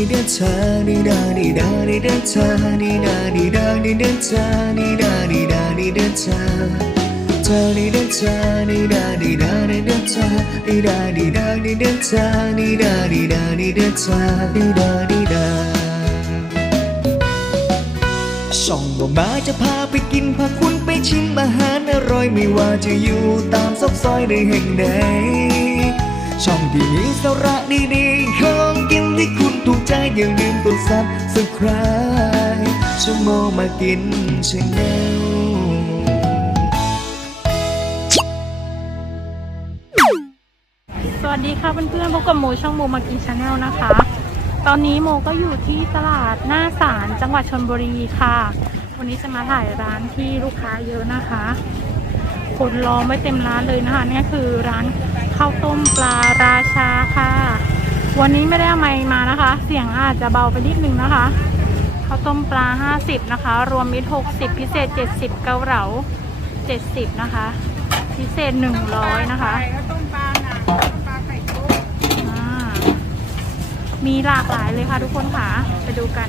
ดีเดชาดีดาดีดาดีเดชาดีดาดีดาดีเดชาดีดาดีดาดีเดชาชาดีเดชาดีดาดีดาดีเดชาดีดาดีดาดีเดชาดีดาดีดาดีเดชาดีดาดีดาช่องบ่มาจะพาไปกินพาคุณไปชิมอาหารอร่อยไม่ว่าจะอยู่ตามซอกซอยใดแห่งใด ช่องที่มีสาระดีๆของกินที่คุณถูกใจอย่าลืมกดซับสไคร b e ชั่วโมงมากินชาแนลสวัสดีค่ะเพื่อนๆพบกับโมช่องโมมากินชาแนลนะคะ ตอนนี้โมก็อยู่ที่ตลาดหน้าศาลจังหวัดชนบุรีค่ะ วันนี้จะมาถ่ายร้านที่ลูกค้าเยอะนะคะ คนรอไม่เต็มร้านเลยนะคะนี่คือร้านข้าวต้มปลาราชาค่ะ วันนี้ไม่ได้เอาไมค์มานะคะ เสียงอาจจะเบาไปนิดนึงนะคะข้าวต้มปลา 50 นะคะ รวมมิตร60 พิเศษ 70 เกาเหลา70 นะคะ พิเศษ 100 นะคะอ่ามีหลากหลายเลยค่ะทุกคนค่ะ ไปดูกัน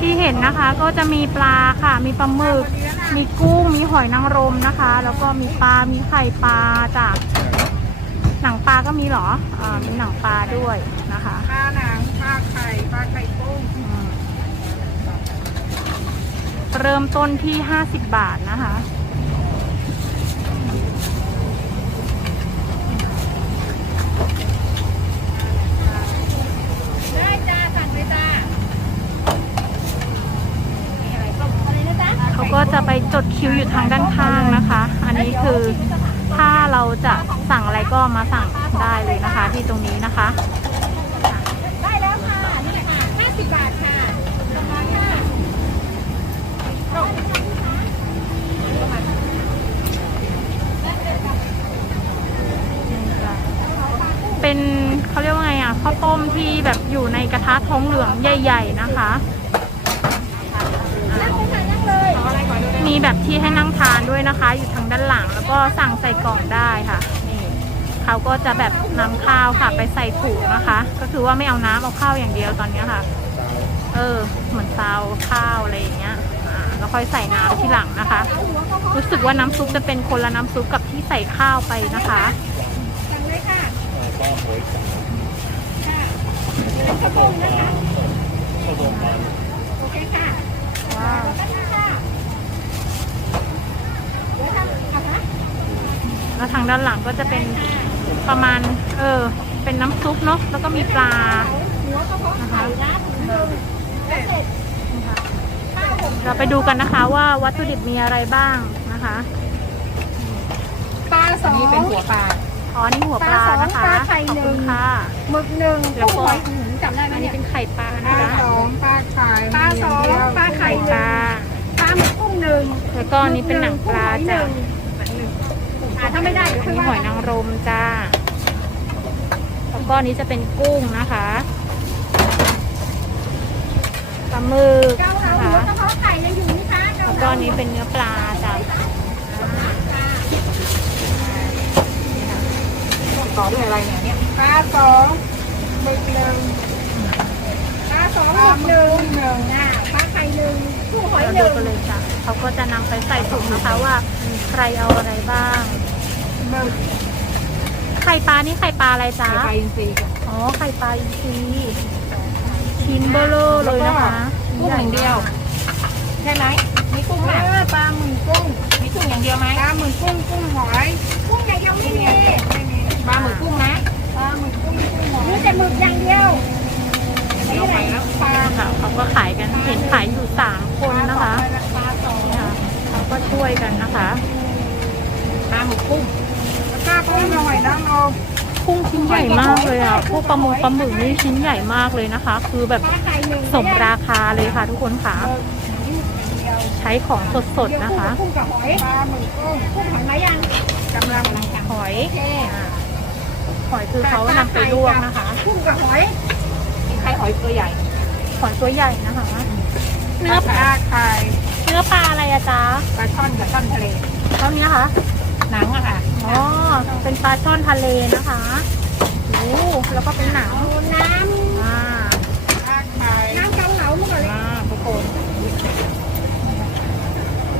ที่เห็นนะคะ ก็จะมีปลาค่ะ มีปลาหมึก มีกุ้ง มีหอยนางรมนะคะ แล้วก็มีปลา มีไข่ปลาจากหนังปลาก็มีเหรออ่ามีหนังปลาด้วยนะคะปลาหนังปลาไข่ปลาไข่กุ้งเริ่มต้นที่ 50 บาทนะคะ ได้จ้าสั่งเลยจ้ามีอะไรก็อะไรนะจ๊ะ เขาก็ จดคิวอยู่ทางด้านข้างนะคะ อันนี้คือถ้าเราจะสั่งอะไรก็มาสั่งได้เลยนะคะ ที่ตรงนี้นะคะได้แล้วค่ะนี่ค่ะ50บาทค่ะประมาณนี้ค่ะเป็นเขาเรียกว่าไงอะข้าวต้มที่แบบอยู่ในกระทะท้องเหลืองใหญ่ ๆ นะคะ นั่งเลยค่ะนั่งเลยเอาอะไรก่อนดูเลย มีแบบที่ให้นั่งทานด้วยนะคะ อยู่ทางด้านหลังแล้วก็สั่งใส่กล่องได้ค่ะนี่เขาก็จะแบบนำข้าวค่ะไปใส่ถุงนะคะ ก็คือว่าไม่เอาน้ำเอาข้าวอย่างเดียวตอนเนี้ค่ะ เออ เหมือนซาวข้าวอะไรอย่างเงี้ยอ่าแล้วค่อยใส่น้ำที่หลังนะคะ รู้สึกว่าน้ำซุปจะเป็นคนละน้ำซุปกับที่ใส่ข้าวไปนะคะสั่งเลยค่ะข้าวต้มนะคะโอเคค่ะว้าว ขอบคุณค่ะเดี๋ยวทำเอาคะ แล้วทางด้านหลังก็จะเป็นประมาณ เออ เป็นน้ำซุปเนาะ แล้วก็มีปลาหัวกระเพาะไข่นะถุงหนึ่งแล้วเสร็จข้าวหกเราไปดูกันนะคะว่าวัตถุดิบมีอะไรบ้างนะคะ ปลาสองนี่เป็นหัวปลา อ๋อ นี่หัวปลานะคะปลาไข่ขอบหนึ่คุณงค่ะหมึกหนึ่งแล้วก็กุ้งหอยหืมจำได้ไหมอันเนี่นี้ยเป็นไข่ปลาปนะลาคะสองปลาไข่ปลาสอง แล้วก็อันนี้เป็นหนังปลาจ้ะอ่าถ้าไม่ได้เดี๋ยวอัค่นอยนี้หว่าอยนางรมจ้า แล้วก็อันนี้จะเป็นกุ้งนะคะปลาหมึกเกาเหลานะหัวคะกระเพาะไก่ยังอยู่นี่คะเกาแล้วเหก็ลาอันนี้เป็นเนื้อปลาจ้ะต่อด้วยอะไรเนี่ยเนี่ยปลาสองหมึกหนึ่งปลาสองหมึกหนึ่งหนึ่งอ่าปลาไข่หนึ่งกุ้งหอยเราหดูนึ่งกัน เลยจ้ะเขาก็จะนำไปใส่ถุงนะคะว่าใครเอาอะไรบ้างหมึกไข่ปลานี่ไข่ปลาอะไรจ๊ะปลาอินทรีย์ค่ะอ๋อ ไข่ปลาอินทรีชิ้นเบลอเลยนะคะกุ้งอย่างเดียว ใช่ไหมมีกุ้งไหมเออปลาหมึกกุ้งมีกุ้งอย่างเดียวไหมปลาหมึกกุ้งกุ้งหอยกุ้งอย่างเดียวไม่มีไม่มีปลาหมึกกุ้งนะปลาหมึกกุ้งกุ้งหอยนี่แต่หมึกอย่างเดียว เอาไปแล้วปลาค่ะเขาก็ขายกันเห็นขายอยู่สามคนนะคะปลาสองนี่ค่ะเขาก็ช่วยกันนะคะปลาหมึกกุ้งแล้วก็กุ้งหอยนางรมกุ้งชิ้นใหญ่มากเลยอะพวกปลาหมึกปลาหมึกนี่ชิ้นใหญ่มากเลยนะคะ คือแบบปลาไข่หนึ่งสมราคาเลยค่ะทุกคนค่ะเดียวใช้ของสดๆนะคะกุ้งกับหอยปลาหมึกกุ้งกุ้งหอยไหมยังกำลังหอยโอเคหอยคือเขานำไปลวกนะคะกุ้งกับหอย มีไข่หอยตัวใหญ่หอยตัวใหญ่นะคะ เนื้อปลาไข่เนื้อปลาอะไรอะจ๊ะปลาช่อนกับช่อนทะเลเท่านี้คะหนังอะค่ะอ๋อ เป็นปลาช่อนทะเลนะคะโอ้แล้วก็เป็นหนังเอาน้อ่าำน้ำเกาเหลามาก่อนเลยอ่าทุกคน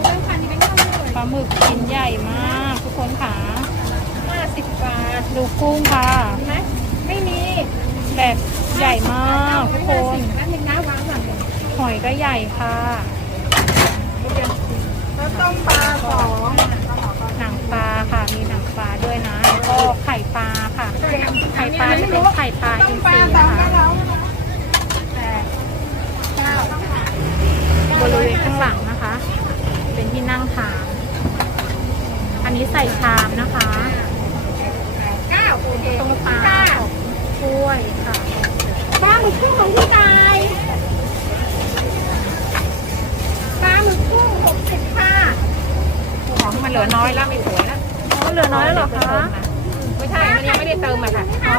เรื่องพันนี้เป็นข้าวเลยปลาหมึกชิ้นใหญ่มากทุกคนค่ะห้าสิบบาท ดูกุ้งค่ะเห็นไหมไม่มีแบบ ใหญ่มากทุกคนแป๊บนึงนะวางหลังเลยหอยก็ใหญ่ค่ะ แล้วต้มปลาสองหนังปลาค่ะ มีหนังปลาด้วยนะ แล้วก็ไข่ปลาค่ะ ไข่ปลาจะเป็นไข่ปลาต้อิมนปทลารีย์สองนะคะแล้วแปดเก้าบริเวณข้างหลังนะคะ เป็นที่นั่งทานอันนี้ใส่ชามนะคะเก้าโอเคตรงปลาเก้าของถ้วยค่ะ ปลาหมึกกุ้งของพี่กายปลาหมึกกุ้งหกสิบค่ะของมันเหลือน้อยแล้วไม่สวยแล้วอ๋อเหลือน้อยแล้วเหรอคะ ไม่ใช่มันยังไม่ได้เติมอะค่ะอ๋อ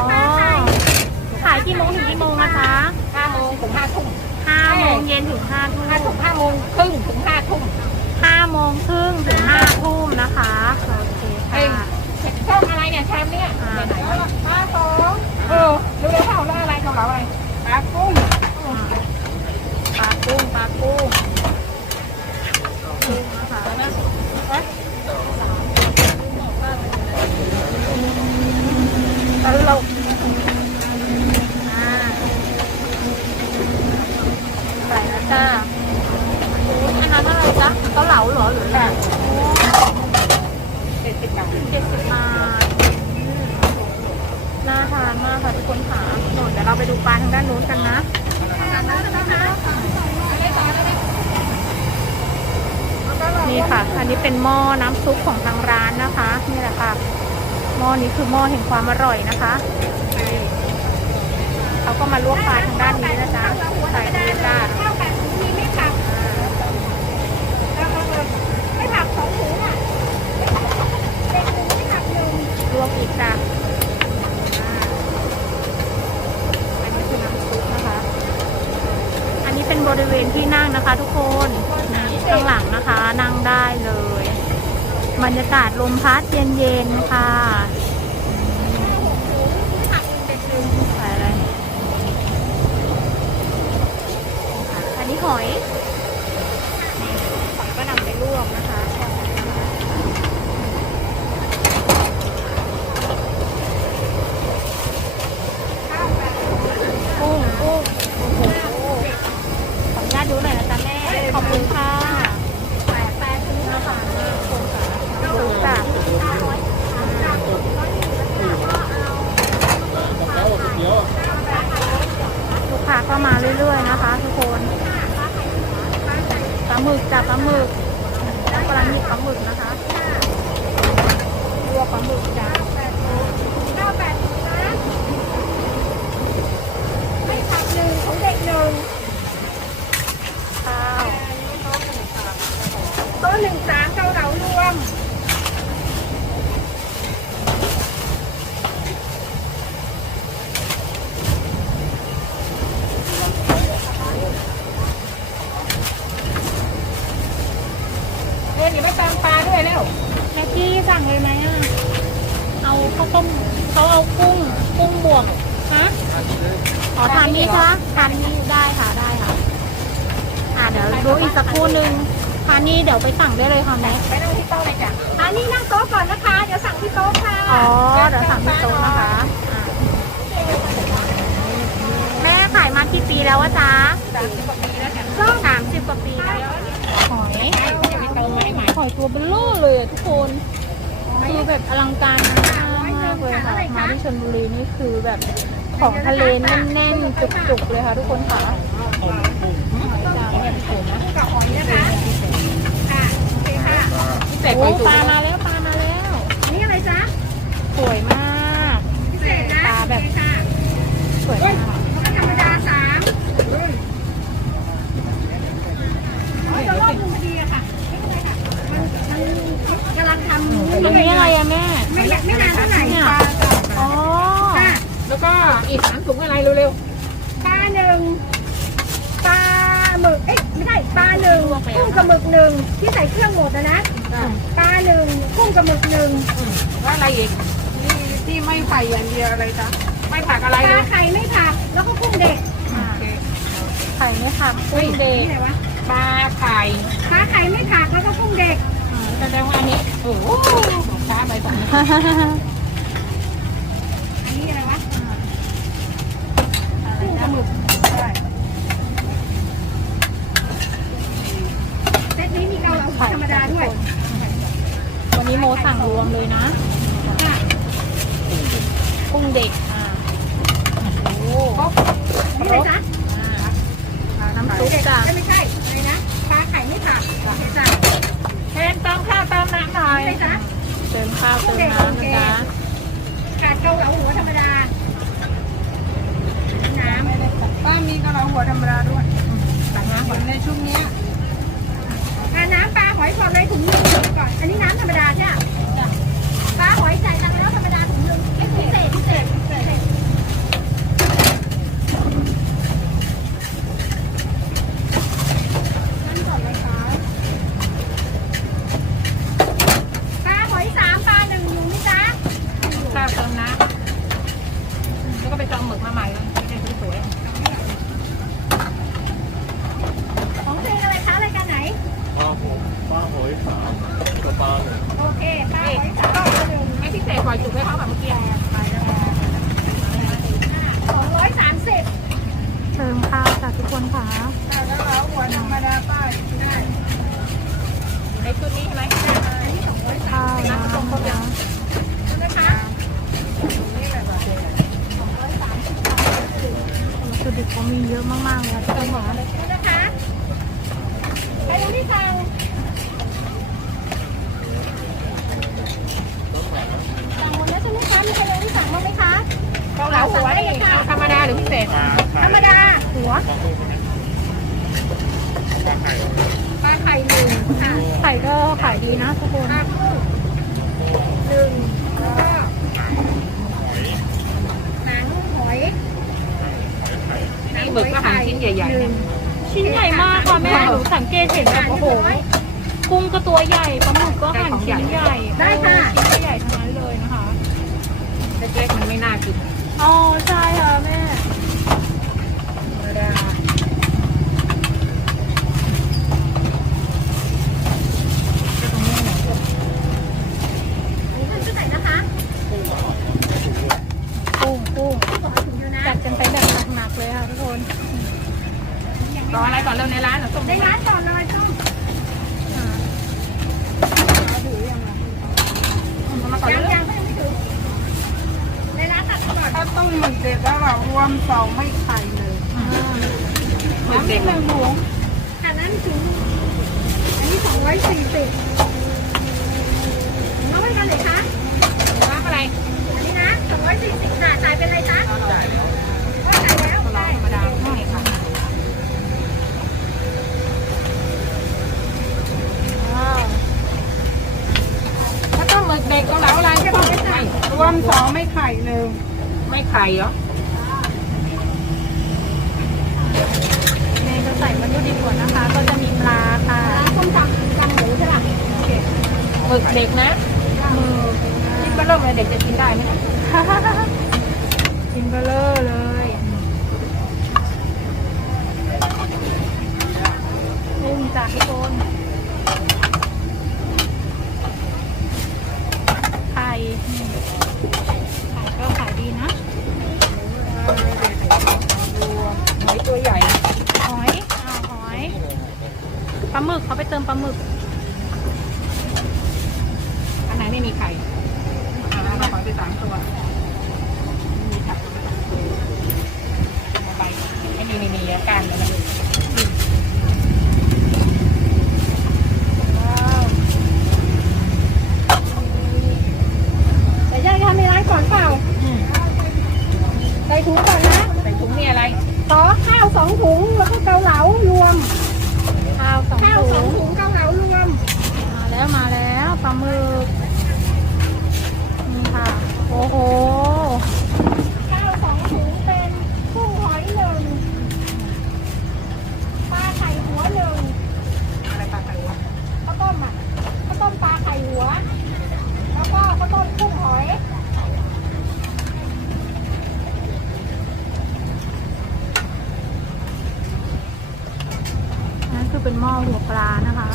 ขายกี่โมงถึงกี่โมงนะคะ5โมงถึง5ทุ่มห้าโมงเย็นถึงห้าทุ่ม5ทุ่ม5โมงครึ่งถึง5ทุ่มห้าโมงครึ่งถึงห้าทุ่มนะคะโอเคเอ้ยค่ะชอบอะไรเนี่ยชามเนี่ยอ่าไหนๆวะปลาสองเออดูเลยเปล่าแล้วอะ ปลากุ้งปลากุ้งปลากุ้งกุ้งนะคะตลกอ่าใส่แล้วจ้าอันนั้นอะไรจ๊ะเกาเหลาเหรอหรืออะไรเจ็ดสิบบาทเจ็ดสิบบาท น่าทานมากค่ะทุกคนค่ะหนูเดี๋ยวเราไปดูปลาทางด้านนู้นกันนะนี่ค่ะ อันนี้เป็นหม้อน้ำซุปของทางร้านนะคะ นี่แหละค่ะ หม้อนี้คือหม้อแห่งความอร่อยนะคะ เขาก็มาลวกปลาทางด้านนี้นะจ๊ะใส่เลยจ้าข้าวแบบมี เป็นบริเวณที่นั่งนะคะ ทุกคนข้างหลังนะคะ นั่งได้เลย บรรยากาศลมพัดเย็นๆค่ะผักเด็กหนึ่งใส่อะไรอันนี้หอยนี่หอยก็นำไปลวกนะคะ กุ้งกุ้งโอ้โหขออนุญาตดูหน่อยนะจ๊ะแม่ ขอบคุณค่ะแปดแปดชิ้นนะคะคุณค่ะดูจ้ะลูกค้าก็มาเรื่อยๆนะคะ ทุกคนปลาหมึกจับปลาหมึกแล้วกำลังหยิบปลาหมึกนะคะลวกปลาหมึกจ้ะ ข้าวแปดถุงนะไม่ผักหนึ่งของเด็กหนึ่ง ข้าว โต๊ะหนึ่งสามเกาเหลารวม เอ้ยเดี๋ยวไปเติมปลาด้วยแล้ว แม็กกี้สั่งเลยไหมอะ เอาข้าวต้มเขาเอากุ้ง กุ้งบวก ฮะ ขอทานนี้คะทานนี้ได้ค่ะได้ค่ะ อ่าเดี๋ยวดูอีกสักครู่นึงทานนี้เดี๋ยวไปสั่งได้เลยค่ะแม็ก ไปนั่งที่โต๊ะเลยจ้ะ อันนี้นั่งโต๊ะก่อนนะคะ เดี๋ยวสั่ง ที่โต๊ะค่ะอ๋อเดี๋ยวสั่งที่โต๊ะนะคะอ่าแม่ขายมากี่ปีแล้ววะจ๊ะสามสิบกว่าปีแล้วจ้ะสามสิบกว่าปีแล้วหอยใช่เดี๋ยวไปเติมมาให้ใหม่หอยตัวเบลโล่เลยอะทุกคนคือแบบอลังการงานมากเลยค่ะมาที่ชลบุรีนี่คือแบบของทะเลแน่นๆจุกๆเลยค่ะทุกคนค่ะกับหอยนะคะค่ะโอเคค่ะใส่โอ้ไปปลามาแล้วปลามาแล้ว อันนี้อะไรจ๊ะ สวยมากพิเศษนะปลาแบบโอเคค่ะสวยมากแล้วก็ธรรมดาสามอ๋อจะรอบหนึ่งพอดีอะค่ะไม่เป็นไรค่ะมันมันกำลังทำอันนี้อะไรอะแม่ ไม่ไม่นานเท่าไหร่เนี่ยปลาอ๋อค่ะแล้วก็อีกสามถุงอะไรเร็วปลาหนึ่งปลาหมึกเอ๊ะไม่ใช่ปลาหนึ่งกุ้งกับหมึกหนึ่งที่ใส่เครื่องหมดนะนะปลาหนึ่งกุ้งกับหมึกหนึ่งว่าอะไรอีก ที่ที่ไม่ไผ่อย่างเดียวอะไรจ๊ะไม่ผักอะไรปเลลายไข่ไม่ผัก แล้วก็กุ้งเด็กไข่ไม่ผักกุ้งเด็กนี่ไหนวะปลาไข่ปลาไข่ไม่ผักแล้วก็กุ้งเด็กแสดงว่าอันนี้ โอ้โหช้าไปสองอันนี้อะไรวะกุ้งกับหมึกเซตนี้มีเกาเหลาธรรมดาด้วย วันนี้โมสั่งรวมเลยนะค่ะ กุ้งเด็กอ่าโอ้โหนี่เลยจ๊ะน้ำซุปเด็กจ้ะไม่ใช่อะไรนะปลาไข่ไม่ผักนี่จ้ะแทนเติมข้าวเติมน้ำหน่อยนี่เลยจ๊ะเติมข้าวเติมน้ำนะจ๊ะขาดเกาเหลาหัวธรรมดา น้ำป้ามีกะเพราหัวธรรมดาด้วยตักน้ำก่อนในช่วงเนี้ยอ่าน้ำปลาหอยก่อนเลยถุงนึงก่อน อันนี้น้ำธรรมดาใช่ไหมปลาหอยจ่ายตังค์แล้วธรรมดาถุงนึงเอ้ยพิเศษพิเศษพิเศษนั่นก่อนเลยค่ะปลาหอยสามปลาหนึ่งอยู่นี่จ๊ะ ข้าวเติมน้ำแล้วก็ไปจองหมึกมาใหม่เลยไม่ได้สวย ของเพลงอะไรคะรายการไหน ปลาหัวปลาหอยสามกับปลาหนึ่ง โอเคปลาหอยสามปลาหนึ่ง ๆไม่พิเศษกว่าจุกให้เขาแบบเมื่อกี้ สองร้อยสามสิบ เติมข้าวจ้ะทุกคนค่ะ กะเพราหัวธรรมดาป้าได้ในชุดนี้ใช่ไหม ข้าวน้ำนะคะ นะคะ วัตถุดิบเขา มีเยอะมากๆเลยค่ะทุกคนค่ะนะคะใครยังไม่สั่งสั่งหมดแล้วใช่ไหมคะมีใครยังไม่สั่งบ้างไหมคะเกาเหลาหัวนี่เอาธรรมดาหรือพิเศษ ธรรมดาหัวปลาไข่ปลาไข่หนึ่งค่ะไข่ก็ขายดีนะทุกคน ปลาคู่หนึ่งแล้วก็ หอย หนังหอย นี่ หมึกก็หั่นชิ้นใหญ่ๆนะชิ้นใหญ่มากค่ะแม่หนูสังเกตเห็นแบบโอ้โหกุ้งก็ตัวใหญ่ปลาหมึกก็หั่นชิ้นใหญ่ได้ค่ะชิ้นใหญ่ทั้งนั้นเลยนะคะเล็กๆมันไม่น่ากินอ๋อใช่ค่ะแม่ ธรรมดา อันนี้คือชุดไหนนะคะ กุ้งกุ้ง ขอถุงเดียวนะ จัดกันไปแบบหนักๆเลยค่ะทุกคน รออะไรก่อนเริ่มในร้านเหรอส้ม ในร้านก่อนเลยต้อง อ่า มาก่อน ยัง เริ่ ยั ม งก็ยังไม่ถึงในร้านตัดก่อน ถ้าต้มหมึกเด็ดแล้วเรารวมสองไม่ไข่เลยหมึกเด็ดเลย อันนั้นถึง อันนี้สอง ร้อยสี่สิบน้องไม่กันไหนคะรับอะไร อันนี้นะสองร้อยสี่สิบค่ะจ่ายเป็นไรจ๊ะจ่ายแล้วก็จ่ายแล้วธรรมดาไม่ค่ะว้าวถ้าต้มหมึกเด็กเกาเหลาอะไรใช่ไหมไม่รวมสองไม่ไข่เลยไม่ไข่เหรอเมย์จะใส่วัตถุดิบก่อนนะคะ ก็จะมีปลาค่ะ ร้านส้มตำตำหมูใช่ป่ะ หมึกเด็กนะคิดว่าเลอร์เลยเด็กจะกินได้ไหมกินเบลเลอร์เลย ใส่ถุงก่อนนะใส่ถุงมีอะไรขอข้าวสองถุงแล้วก็เกาเหลารวม ข้าวสองข้าวสองถุงเกาเหลารวม มาแล้วมาแล้วปลาหมึกนี่ค่ะ โอ้โห ข้าวสองถุงเป็นกุ้งหอยหนึ่งปลาไข่หัวหนึ่งอะไรปลาไข่หัวข้าวต้มอะข้าวต้มปลาไข่หัว แล้วก็ข้าวต้มกุ้งหอย คือเป็นหม้อหัวปลานะคะ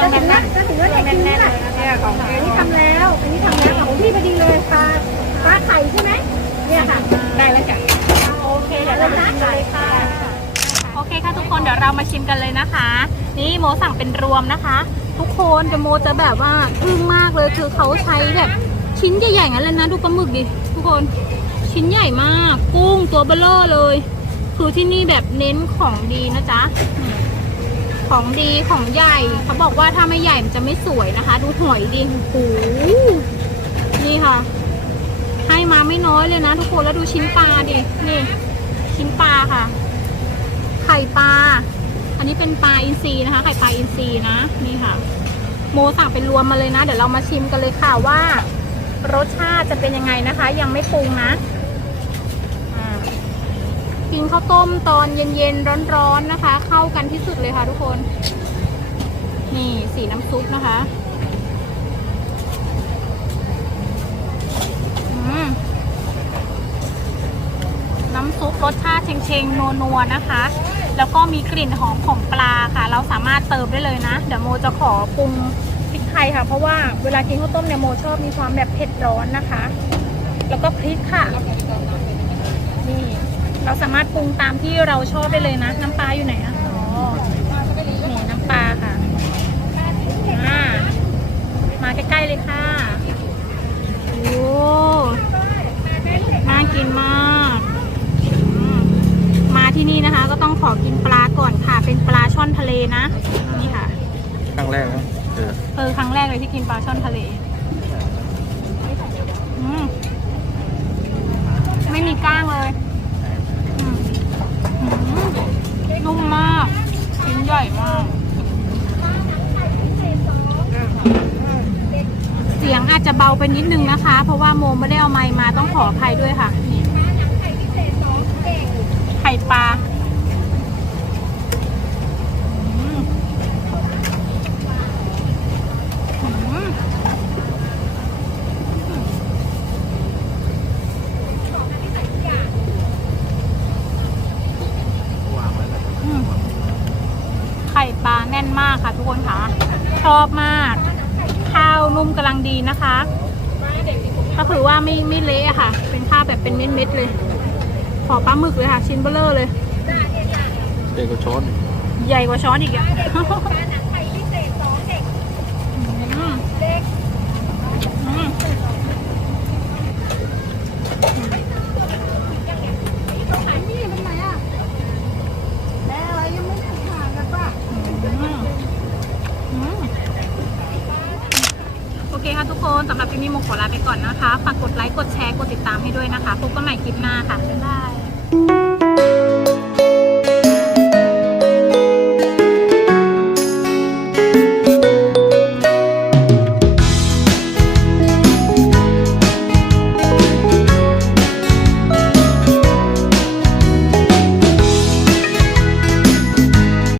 ป๊บนึงจะถึงวจะถึงวเด็กถึงแล้วเนี่ยของอัพี่นนี้ทำแล้วอันนี้ทำแล้วของพี่พอดีเลยปลาปลาไข่ใช่ไหมเนี่ยค่ะได้แล้วจ้ะโอเคเดี๋ยวเรามาชิมกันเลยค่ะโอเคค่ะทุกคนเดี๋ยวเรามาชิมกันเลยนะคะ นี่โมสั่งเป็นรวมนะคะ ทุกคนจะโมจะแบบว่าทึ่งมากเลยคือเขาใช้แบบชิ้นใหญ่ๆงั้นเลยนะดูปลาหมึกดิทุกคนชิ้นใหญ่มาก กุ้งตัวเบลเลอร์เลย คือที่นี่แบบเน้นของดีนะจ๊ะนี่ ของดีของใหญ่ เขาบอกว่าถ้าไม่ใหญ่มันจะไม่สวยนะคะ ดูหอยดิโอ้โหนี่ค่ะ ให้มาไม่น้อยเลยนะทุกคนแล้วดูชิ้นปลาดิ นี่ ชิ้นปลาค่ะ ไข่ปลา อันนี้เป็นปลาอินทรีนะคะ ไข่ปลาอินทรีนะ นี่ค่ะ โมสั่งเป็นรวมมาเลยนะ เดี๋ยวเรามาชิมกันเลยค่ะว่า รสชาติจะเป็นยังไงนะคะ ยังไม่ปรุงนะ กินข้าวต้มตอนเย็นๆร้อนๆนะคะ เข้ากันที่สุดเลยค่ะทุกคน นี่สีน้ำซุปนะคะน้ำซุปรสชาติเชงๆนัวๆนะคะ แล้วก็มีกลิ่นหอมของปลาค่ะ เราสามารถเติมได้เลยนะ เดี๋ยวโมจะขอปรุงพริกไทยค่ะ เพราะว่าเวลากินข้าวต้มเนี่ยโมชอบมีความแบบเผ็ดร้อนนะคะ แล้วก็พริกค่ะ เราสามารถปรุงตามที่เราชอบได้เลยนะ น้ำปลาอยู่ไหนอะอ๋อนี่น้ำปลาค่ะอ่ามาใกล้ๆเลยค่ะโอ้น่ากินมากอืมมาที่นี่นะคะ ก็ต้องขอกินปลาก่อนค่ะ เป็นปลาช่อนทะเลนะนี่ค่ะครั้งแรกนะเออเออครั้งแรกเลยที่กินปลาช่อนทะเลอืมไม่มีกล้างเลยอืมอืม นุ่มมากชิ้นใหญ่มาก เสียงอาจจะเบาไปนิดนึงนะคะ เพราะว่าโมไม่ได้เอาไมค์มาต้องขออภัยด้วยค่ะนี่ไข่ปลาอืมอืมอืมไข่ปลาแน่นมากค่ะทุกคนค่ะ ช อบมาก ข้าวนุ่มกำลังดีนะคะก็คือว่าไม่ไม่เละอะค่ะ เป็นข้าวแบบเป็นเม็ดๆเลย ขอปลาหมึกเลยค่ะ ชิ้นเบลเลอร์เลยเด็กก็ช้อน ใหญ่กว่าช้อนอีกอะอืมอืมอืมโอเคค่ะทุกคนสำหรับคลิปนี้โมขอ ลาไปก่อนนะคะ ฝากกดไลค์ กดแชร์ กดติดตามให้ด้วยนะคะ พบกันใหม่คลิปหน้าค่ะ บ๊ายบาย